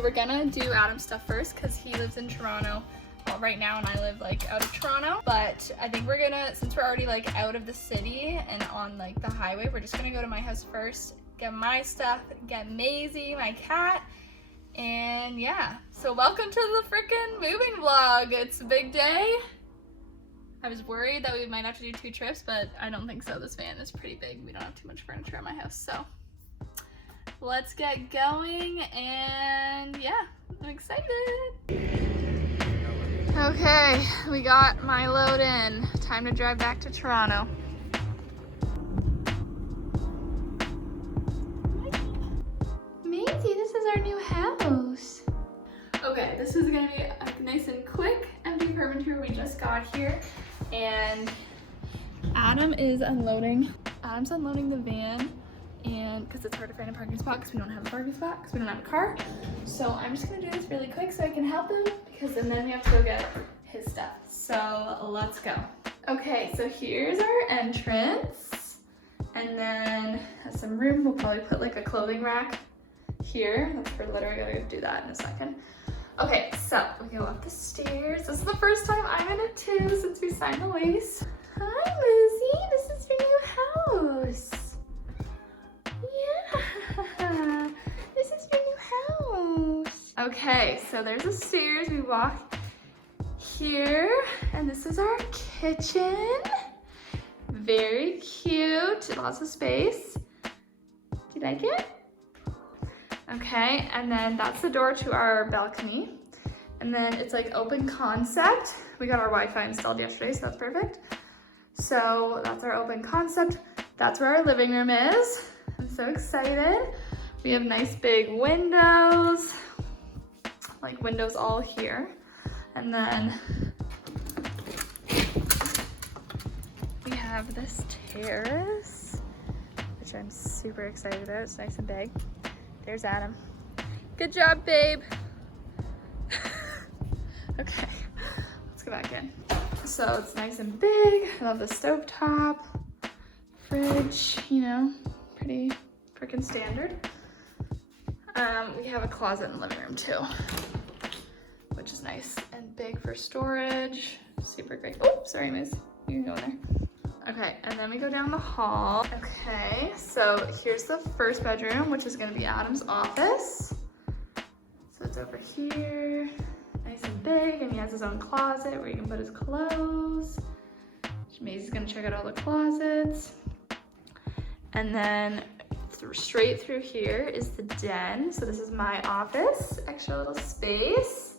we were gonna do Adam's stuff first because he lives in Toronto right now and I live like out of Toronto. But I think we're gonna, since we're already like out of the city and on like the highway, we're just gonna go to my house first, get my stuff, get Maisie, my cat, and yeah. So welcome to the freaking moving vlog. It's a big day. I was worried that we might have to do 2 trips, but I don't think so. This van is pretty big. We don't have too much furniture at my house, so let's get going, and yeah, I'm excited. Okay, we got my load in. Time to drive back to Toronto. Maisie, this is our new house. Okay, this is gonna be a nice and quick empty apartment tour. We just got here, and Adam is unloading. Adam's unloading the van, and because it's hard to find a parking spot because we don't have a parking spot because we don't have a car. So I'm just gonna do this really quick so I can help him, because and then we have to go get his stuff. So let's go. Okay, so here's our entrance, and then has some room. We'll probably put like a clothing rack here. That's for litter. I gotta do that in a second. Okay, so we go up the stairs. This is the first time I'm in it too since we signed the lease. Hi, Lizzie. This is your new house. Yeah, this is your new house. Okay, so there's the stairs. We walk here, and this is our kitchen. Very cute. Lots of space. Do you like it? Okay, and then that's the door to our balcony. And then it's like open concept. We got our Wi-Fi installed yesterday, so that's perfect. So that's our open concept. That's where our living room is. I'm so excited. We have nice big windows, like windows all here. And then we have this terrace, which I'm super excited about. It's nice and big. There's Adam. Good job, babe. Okay, let's go back in. So it's nice and big. I love the stovetop, fridge, you know, pretty freaking standard. We have a closet in the living room too, which is nice and big for storage. Super great. Oh, sorry, miss. You can go in there. Okay, and then we go down the hall. Okay, so here's the first bedroom, which is gonna be Adam's office. So it's over here, nice and big, and he has his own closet where he can put his clothes. Maisie's gonna check out all the closets. And then straight through here is the den. So this is my office, extra little space.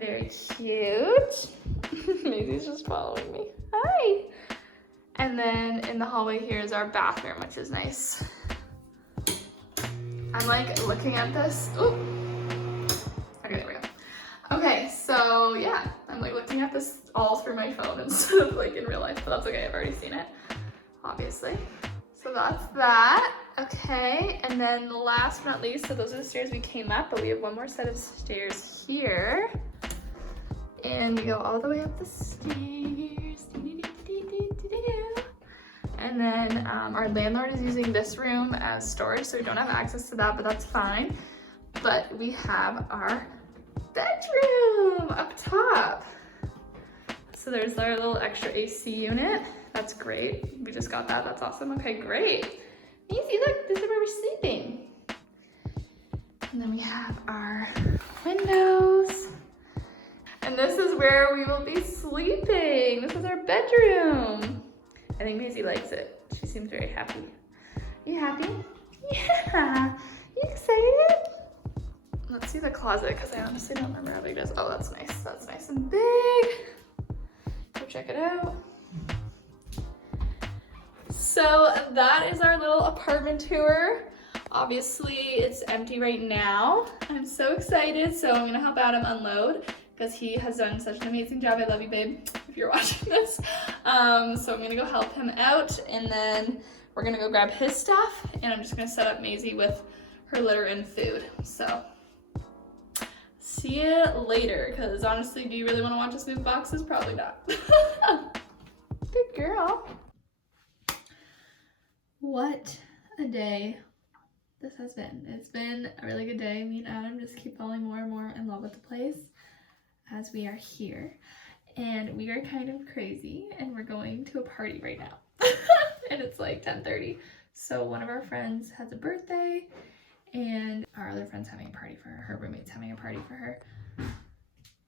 Very cute. Maisie's just following me. Hi. And then in the hallway here is our bathroom, which is nice. I'm like looking at this. Ooh. Okay, there we go. Okay, so yeah, I'm like looking at this all through my phone instead of like in real life, but that's okay, I've already seen it, obviously. So that's that. Okay, and then last but not least, so those are the stairs we came up, but we have one more set of stairs here. And we go all the way up the stairs. And then our landlord is using this room as storage, so we don't have access to that, but that's fine. But we have our bedroom up top. So there's our little extra AC unit. That's great. We just got that. That's awesome. Okay, great. Easy, look, this is where we're sleeping. And then we have our windows. And this is where we will be sleeping. This is our bedroom. I think Maisie likes it. She seems very happy. Are you happy? Yeah. You excited? Let's see the closet, because I honestly don't remember how big it is. Oh, that's nice. That's nice and big. Go check it out. So that is our little apartment tour. Obviously, it's empty right now. I'm so excited. So I'm gonna help Adam unload, because he has done such an amazing job. I love you, babe, if you're watching this. So I'm gonna go help him out, and then we're gonna go grab his stuff, and I'm just gonna set up Maisie with her litter and food. So see you later, because honestly, do you really want to watch us move boxes? Probably not. Good girl. What a day this has been. It's been a really good day. Me and Adam just keep falling more and more in love with the place as we are here. And we are kind of crazy and we're going to a party right now. And it's like 10:30. So one of our friends has a birthday and our other friend's having a party for her. Her roommate's having a party for her.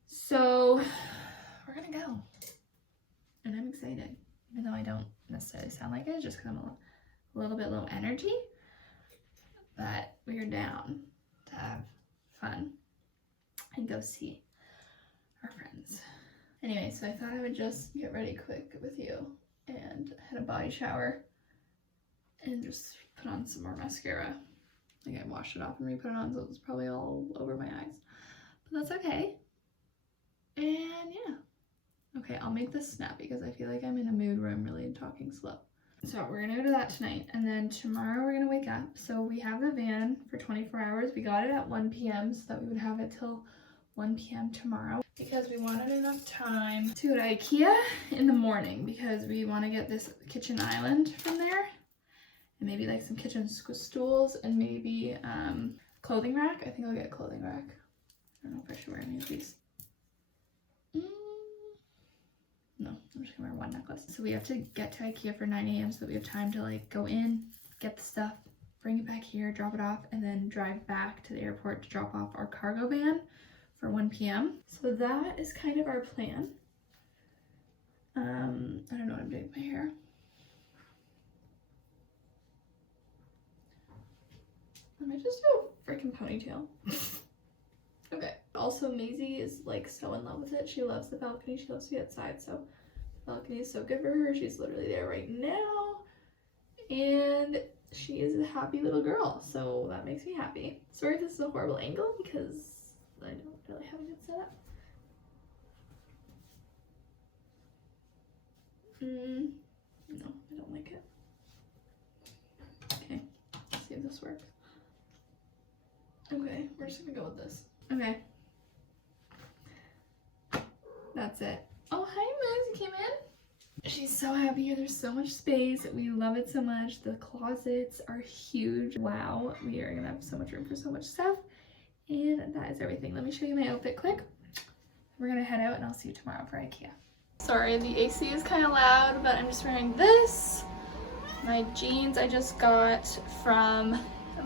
So we're gonna go. And I'm excited. Even though I don't necessarily sound like it, just because I'm a little bit low energy. But we are down to have fun and go see our friends. Anyway, so I thought I would just get ready quick with you and had a body shower and just put on some more mascara. Like I washed it off and re-put it on, so it was probably all over my eyes. But that's okay. And yeah. Okay, I'll make this snap because I feel like I'm in a mood where I'm really talking slow. So we're gonna go to that tonight, and then tomorrow we're gonna wake up. So we have the van for 24 hours. We got it at 1 p.m. so that we would have it till 1 p.m. tomorrow because we wanted enough time to go to IKEA in the morning because we want to get this kitchen island from there and maybe like some kitchen stools and maybe clothing rack. I think I'll get a clothing rack. I don't know if I should wear any of these. No, I'm just gonna wear one necklace. So we have to get to IKEA for 9 a.m. so that we have time to like go in, get the stuff, bring it back here, drop it off, and then drive back to the airport to drop off our cargo van for 1 p.m. So that is kind of our plan. I don't know what I'm doing with my hair. I might just do a freaking ponytail. Okay. Also, Maisie is like so in love with it. She loves the balcony. She loves to be outside. So the balcony is so good for her. She's literally there right now. And she is a happy little girl. So that makes me happy. Sorry if this is a horrible angle because I don't really have a good setup. No, I don't like it. Okay, let's see if this works. Okay, we're just gonna go with this. Okay. That's it. Oh, hi, Miz. You came in? She's so happy here. There's so much space. We love it so much. The closets are huge. Wow. We are going to have so much room for so much stuff. And that is everything. Let me show you my outfit quick. We're going to head out and I'll see you tomorrow for IKEA. Sorry, the AC is kind of loud, but I'm just wearing this. My jeans I just got from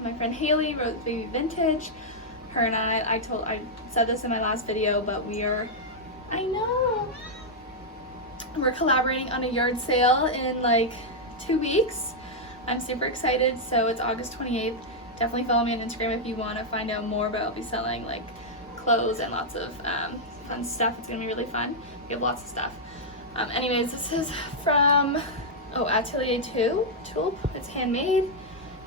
my friend Haley, Rose Baby Vintage. Her and I said this in my last video, but we're collaborating on a yard sale in like 2 weeks. I'm super excited. So it's August 28th. Definitely follow me on Instagram if you want to find out more, but I'll be selling like clothes and lots of fun stuff. It's gonna be really fun. We have lots of stuff. Anyways, this is from Atelier 2 Tulip. It's handmade.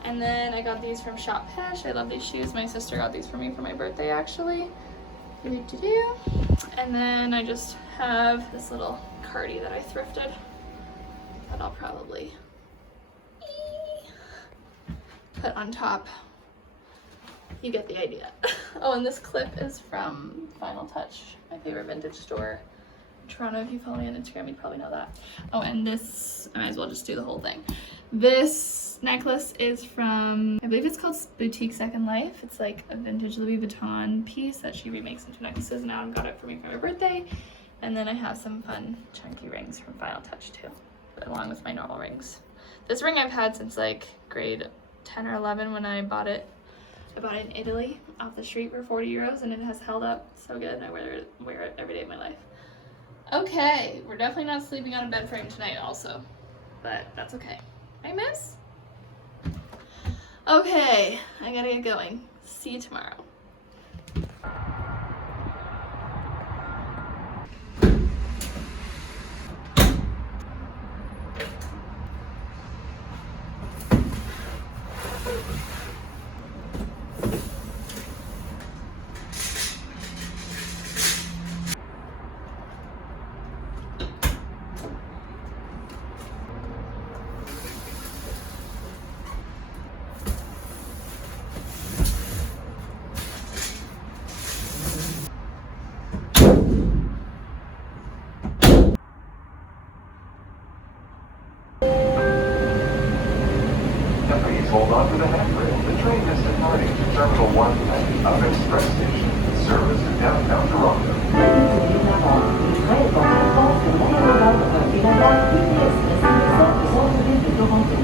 And then I got these from Shop Pesh. I love these shoes. My sister got these for me for my birthday, actually. And then I just have this little cardi that I thrifted that I'll probably put on top. You get the idea. Oh, and this clip is from Final Touch, my favorite vintage store in Toronto. If you follow me on Instagram, you'd probably know that. Oh, and this, I might as well just do the whole thing. This necklace is from, I believe it's called Boutique Second Life. It's like a vintage Louis Vuitton piece that she remakes into necklaces, and Adam got it for me for my birthday. And then I have some fun chunky rings from Final Touch too, along with my normal rings. This ring I've had since like grade 10 or 11 when I bought it. I bought it in Italy off the street for 40 euros, and it has held up so good. I wear it every day of my life. Okay, we're definitely not sleeping on a bed frame tonight also, but that's okay. Right, miss? Okay, I gotta get going. See you tomorrow. Onto the handrail, the train is departing to Terminal 1 of Express Station, service to downtown Toronto. Ladies and gentlemen, le train est en transport pour Montréal et la gare IKEA du centre-ville de Toronto.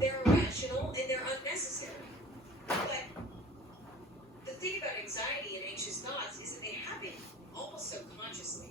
They're irrational and they're unnecessary. But the thing about anxiety and anxious thoughts is that they happen almost subconsciously.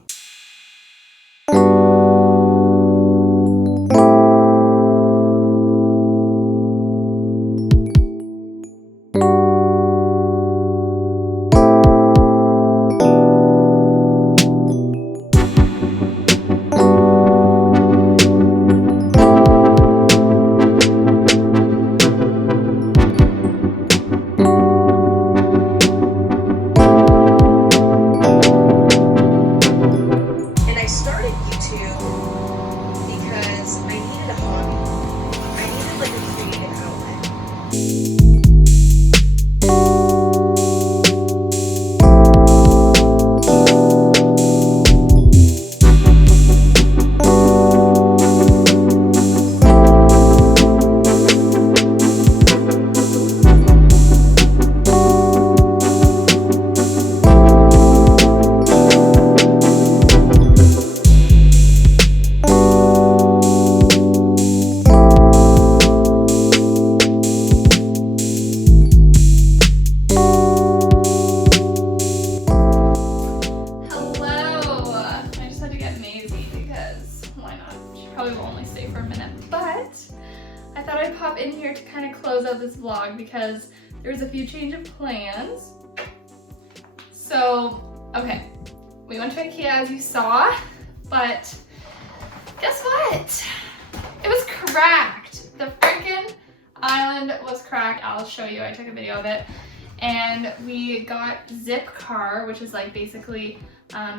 I started YouTube because I needed a hobby. I needed like a creative outlet. Probably will only stay for a minute, but I thought I'd pop in here to kind of close out this vlog because there was a few change of plans. So, okay, we went to IKEA as you saw, but guess what? It was cracked. The freaking island was cracked. I'll show you, I took a video of it. And we got Zipcar, which is like basically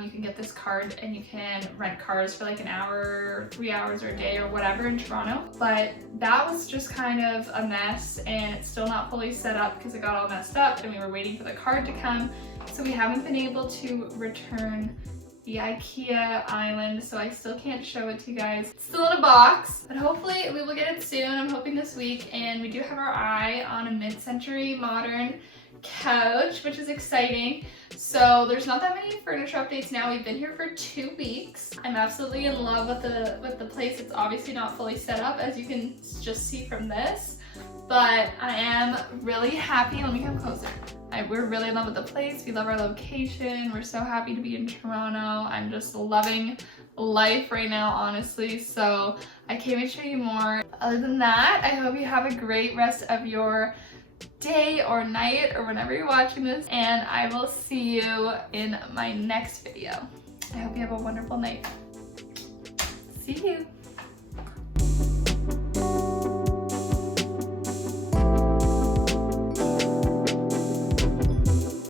you can get this card and you can rent cars for like an hour, 3 hours or a day or whatever in Toronto. But that was just kind of a mess and it's still not fully set up because it got all messed up and we were waiting for the card to come. So we haven't been able to return the IKEA island, so I still can't show it to you guys. It's still in a box, but hopefully we will get it soon. I'm hoping this week, and we do have our eye on a mid-century modern couch, which is exciting. So there's not that many furniture updates now. We've been here for 2 weeks. I'm absolutely in love with the place. It's obviously not fully set up, as you can just see from this, but I am really happy. Let me come closer. We're really in love with the place. We love our location. We're so happy to be in Toronto. I'm just loving life right now, honestly. So I can't wait to show you more. Other than that, I hope you have a great rest of your day or night or whenever you're watching this, and I will see you in my next video. I hope you have a wonderful night. See you.